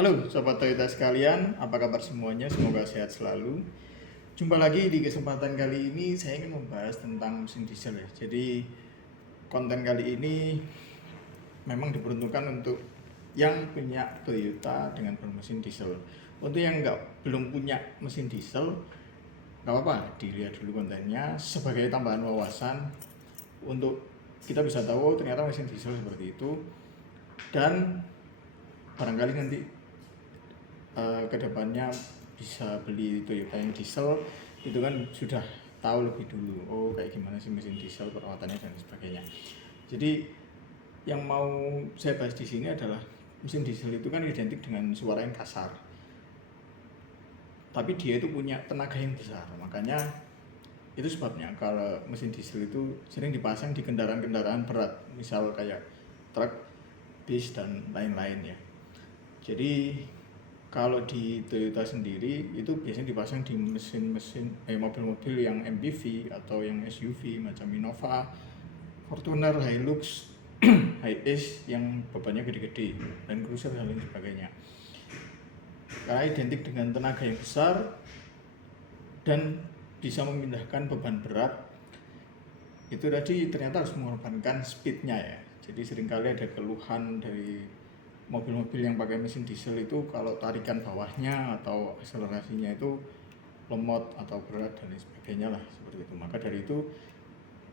Halo Sobat Toyota sekalian, apa kabar semuanya? Semoga sehat selalu. Jumpa lagi di kesempatan kali ini, saya ingin membahas tentang mesin diesel ya. Jadi konten kali ini memang diperuntukkan untuk yang punya Toyota dengan bermesin diesel. Untuk yang belum punya mesin diesel, nggak apa-apa, dilihat dulu kontennya sebagai tambahan wawasan untuk kita bisa tahu ternyata mesin diesel seperti itu, dan barangkali nanti kedepannya bisa beli Toyota yang diesel itu kan sudah tahu lebih dulu, oh kayak gimana sih mesin diesel, perawatannya dan sebagainya. Jadi yang mau saya bahas di sini adalah mesin diesel itu kan identik dengan suara yang kasar, tapi dia itu punya tenaga yang besar. Makanya itu sebabnya kalau mesin diesel itu sering dipasang di kendaraan-kendaraan berat, misal kayak truk, bis dan lain-lain ya. Jadi kalau di Toyota sendiri itu biasanya dipasang di mobil-mobil yang MPV atau yang SUV macam Innova, Fortuner, Hilux, Hiace yang bebannya gede-gede, dan Cruiser dan lain sebagainya. Karena identik dengan tenaga yang besar dan bisa memindahkan beban berat, itu tadi ternyata harus mengorbankan speednya ya. Jadi seringkali ada keluhan dari mobil-mobil yang pakai mesin diesel itu kalau tarikan bawahnya atau akselerasinya itu lemot atau berat dan lain sebagainya lah, seperti itu. Maka dari itu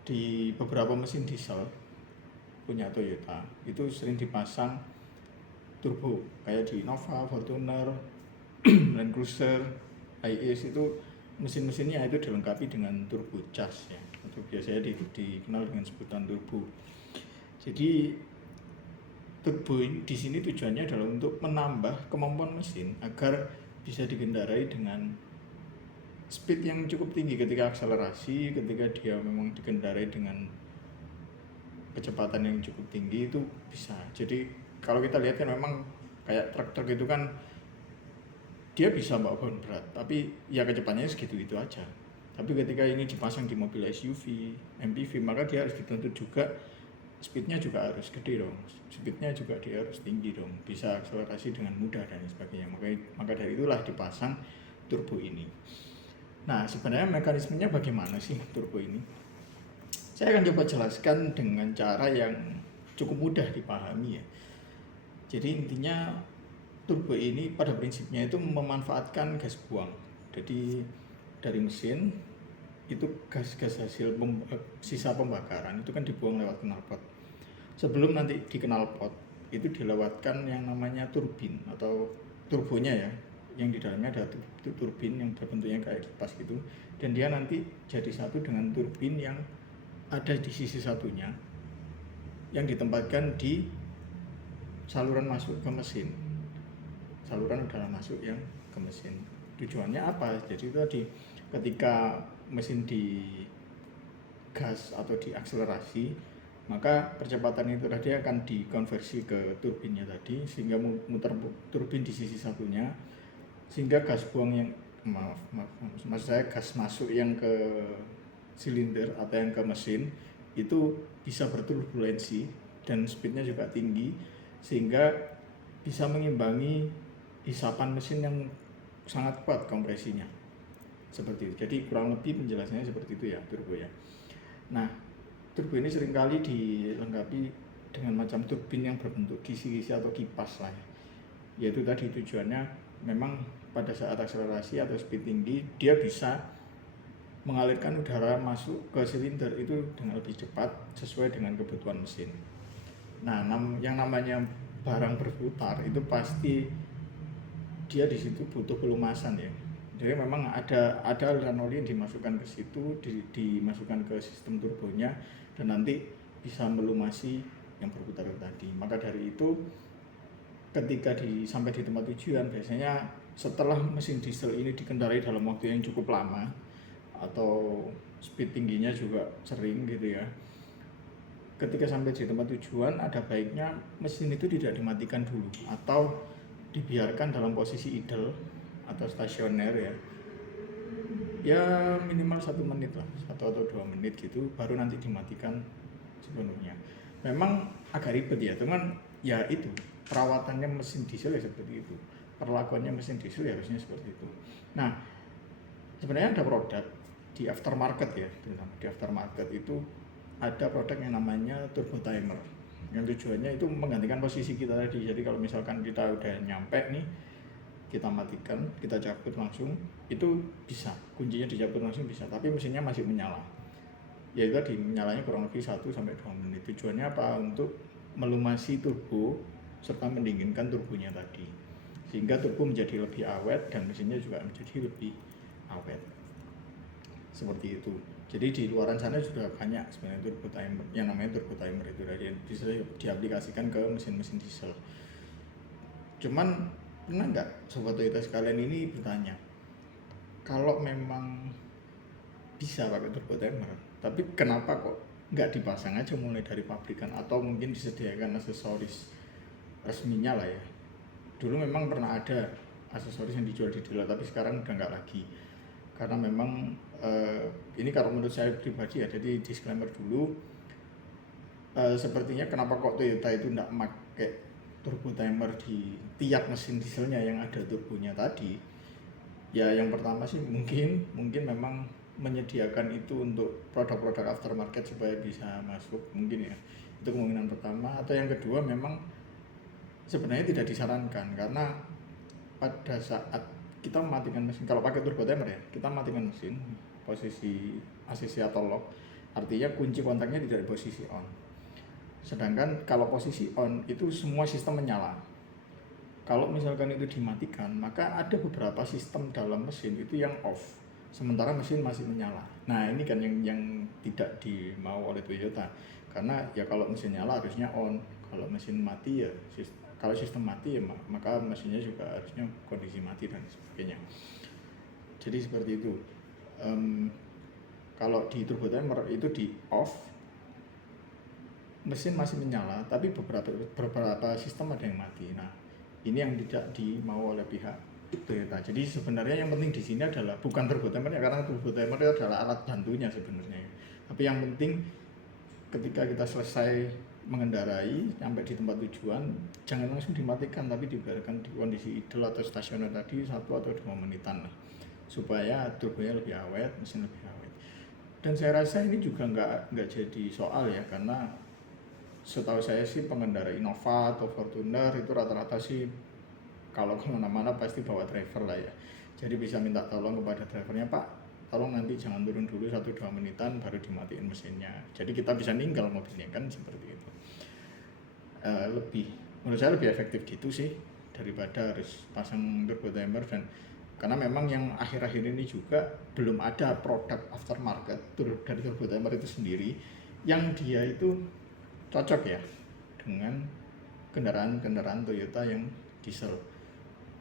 di beberapa mesin diesel punya Toyota itu sering dipasang turbo kayak di Innova, Fortuner, Land Cruiser, Hiace. Itu mesin-mesinnya itu dilengkapi dengan turbo charge ya, atau biasanya dikenal dengan sebutan turbo. Jadi turbo di sini tujuannya adalah untuk menambah kemampuan mesin agar bisa dikendarai dengan speed yang cukup tinggi ketika akselerasi, ketika dia memang dikendarai dengan kecepatan yang cukup tinggi itu bisa. Jadi kalau kita lihat kan memang kayak truk-truk itu kan dia bisa bawa beban berat, tapi ya kecepatannya segitu-gitu aja. Tapi ketika ini dipasang di mobil SUV, MPV, maka dia harus dituntut juga speednya juga harus gede dong, speednya juga dia harus tinggi dong, bisa akselerasi dengan mudah dan sebagainya. Maka dari itulah dipasang turbo ini. Nah sebenarnya mekanismenya bagaimana sih turbo ini? Saya akan coba jelaskan dengan cara yang cukup mudah dipahami ya. Jadi intinya turbo ini pada prinsipnya itu memanfaatkan gas buang. Jadi dari mesin itu gas-gas hasil sisa pembakaran itu kan dibuang lewat knalpot. Sebelum nanti di knalpot itu dilewatkan yang namanya turbin atau turbonya ya, yang di dalamnya ada turbin yang berbentuknya kayak kipas gitu, dan dia nanti jadi satu dengan turbin yang ada di sisi satunya yang ditempatkan di saluran masuk ke mesin, saluran udara masuk yang ke mesin. Tujuannya apa? Jadi itu tadi ketika mesin di gas atau diakselerasi, maka percepatan itu tadi akan dikonversi ke turbinnya tadi, sehingga muter turbin di sisi satunya, sehingga gas buang yang maksud saya gas masuk yang ke silinder atau yang ke mesin itu bisa berturbulensi dan speednya juga tinggi, sehingga bisa mengimbangi isapan mesin yang sangat kuat kompresinya. Seperti itu. Jadi kurang lebih penjelasannya seperti itu ya turbo ya. Nah, turbo ini seringkali dilengkapi dengan macam turbin yang berbentuk kisi-kisi atau kipas lah ya. Yaitu tadi tujuannya memang pada saat akselerasi atau speed tinggi dia bisa mengalirkan udara masuk ke silinder itu dengan lebih cepat sesuai dengan kebutuhan mesin. Nah, yang namanya barang berputar itu pasti dia di situ butuh pelumasan ya. Jadi memang ada aliran oli yang dimasukkan ke situ, dimasukkan ke sistem turbonya, dan nanti bisa melumasi yang berputar tadi. Maka dari itu ketika sampai di tempat tujuan, biasanya setelah mesin diesel ini dikendarai dalam waktu yang cukup lama atau speed tingginya juga sering gitu ya, ketika sampai di tempat tujuan ada baiknya mesin itu tidak dimatikan dulu atau dibiarkan dalam posisi idle atau stasioner ya minimal 1 menit lah, 1 atau 2 menit gitu, baru nanti dimatikan sepenuhnya. Memang agak ribet ya teman ya, itu perawatannya mesin diesel ya seperti itu, perlakuannya mesin diesel ya harusnya seperti itu. Nah, sebenarnya ada produk di aftermarket ya, terutama di aftermarket itu ada produk yang namanya turbo timer, yang tujuannya itu menggantikan posisi kita tadi. Jadi kalau misalkan kita udah nyampe nih, kita matikan, kita cabut langsung, itu bisa, kuncinya dicabut langsung bisa, tapi mesinnya masih menyala. Ya itu tadi, menyalanya kurang lebih 1-2 menit. Tujuannya apa? Untuk melumasi turbo serta mendinginkan turbonya tadi, sehingga turbo menjadi lebih awet dan mesinnya juga menjadi lebih awet. Seperti itu. Jadi di luaran sana sudah banyak sebenarnya turbo timer, yang namanya turbo timer itu dari bisa diaplikasikan ke mesin-mesin diesel. Cuman pernah nggak sobat Toyota sekalian ini bertanya, kalau memang bisa pakai turbo timer, tapi kenapa kok nggak dipasang aja mulai dari pabrikan, atau mungkin disediakan aksesoris resminya lah ya. Dulu memang pernah ada aksesoris yang dijual di dealer, tapi sekarang udah nggak lagi, karena memang ini kalau menurut saya pribadi ya, jadi disclaimer dulu, sepertinya kenapa kok Toyota itu nggak pakai turbo timer di tiap mesin dieselnya yang ada turbonya tadi. Ya yang pertama sih mungkin memang menyediakan itu untuk produk-produk aftermarket supaya bisa masuk, mungkin ya, itu kemungkinan pertama. Atau yang kedua memang sebenarnya tidak disarankan, karena pada saat kita mematikan mesin, kalau pakai turbo timer ya, kita matikan mesin posisi ACC atau lock, artinya kunci kontaknya tidak di posisi on. Sedangkan kalau posisi on itu semua sistem menyala. Kalau misalkan itu dimatikan, maka ada beberapa sistem dalam mesin itu yang off, sementara mesin masih menyala. Nah ini kan yang tidak dimau oleh Toyota, karena ya kalau mesin nyala harusnya on, kalau mesin mati ya, kalau sistem mati ya maka mesinnya juga harusnya kondisi mati dan sebagainya. Jadi seperti itu. Kalau di turbo timer itu di off, mesin masih menyala, tapi beberapa sistem ada yang mati. Nah ini yang tidak dimau oleh pihak Toyota. Jadi sebenarnya yang penting di sini adalah bukan turbo timer ya, karena turbo timer itu adalah alat bantunya sebenarnya. Tapi yang penting ketika kita selesai mengendarai sampai di tempat tujuan, jangan langsung dimatikan, tapi dibiarkan di kondisi idle atau stasioner tadi 1 atau 2 menitan lah, supaya turbonya lebih awet, mesin lebih awet. Dan saya rasa ini juga nggak jadi soal ya, karena setahu saya sih pengendara Innova atau Fortuner itu rata-rata sih kalau kemana-mana pasti bawa driver lah ya. Jadi bisa minta tolong kepada drivernya, Pak, tolong nanti jangan turun dulu 1-2 menitan baru dimatiin mesinnya. Jadi kita bisa ninggal mobilnya, kan seperti itu. Menurut saya lebih efektif gitu sih daripada harus pasang turbo timer. Dan karena memang yang akhir-akhir ini juga belum ada produk aftermarket dari turbo timer itu sendiri yang dia itu cocok ya dengan kendaraan Toyota yang diesel.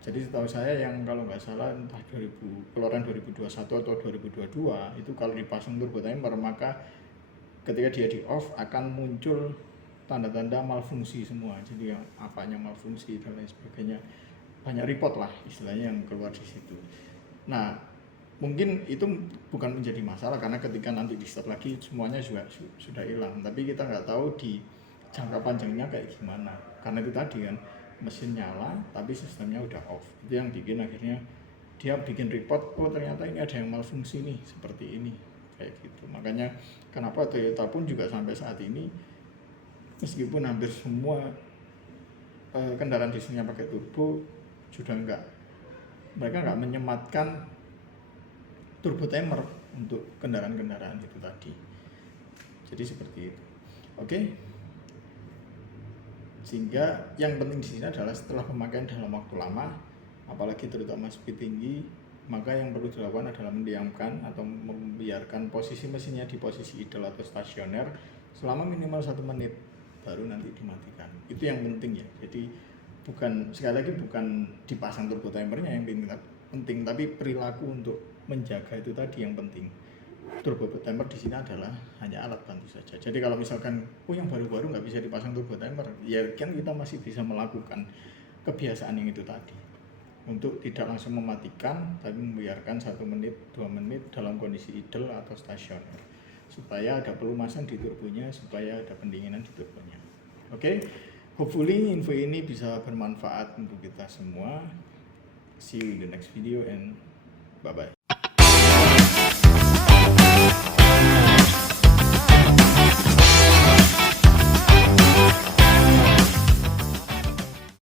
Jadi setahu saya yang kalau nggak salah entah keluaran 2021 atau 2022 itu kalau dipasang turbo timer, maka ketika dia di off akan muncul tanda-tanda malfungsi semua. Jadi yang apanya malfungsi dan lain sebagainya, banyak report lah istilahnya yang keluar di situ. Nah mungkin itu bukan menjadi masalah, karena ketika nanti di start lagi semuanya juga sudah hilang. Tapi kita nggak tahu di jangka panjangnya kayak gimana, karena itu tadi kan mesin nyala tapi sistemnya udah off. Itu yang bikin akhirnya dia bikin report, oh ternyata ini ada yang malfungsi nih, seperti ini, kayak gitu. Makanya kenapa Toyota pun juga sampai saat ini, meskipun hampir semua kendaraan dieselnya pakai turbo, sudah mereka nggak menyematkan turbo timer untuk kendaraan-kendaraan itu tadi. Jadi seperti itu. Oke. Sehingga yang penting di sini adalah setelah pemakaian dalam waktu lama, apalagi terutama speed tinggi, maka yang perlu dilakukan adalah mendiamkan atau membiarkan posisi mesinnya di posisi idle atau stasioner selama minimal 1 menit, baru nanti dimatikan. Itu yang penting ya. Jadi sekali lagi bukan dipasang turbo timernya yang penting, tapi perilaku untuk menjaga itu tadi yang penting. Turbo timer di sini adalah hanya alat bantu saja. Jadi kalau misalkan yang baru-baru nggak bisa dipasang turbo timer, ya kan kita masih bisa melakukan kebiasaan yang itu tadi, untuk tidak langsung mematikan tapi membiarkan 1 menit 2 menit dalam kondisi idle atau stasioner, supaya ada pelumasan di turbonya, supaya ada pendinginan di turbonya. Oke. Hopefully info ini bisa bermanfaat untuk kita semua. See you in the next video and bye bye.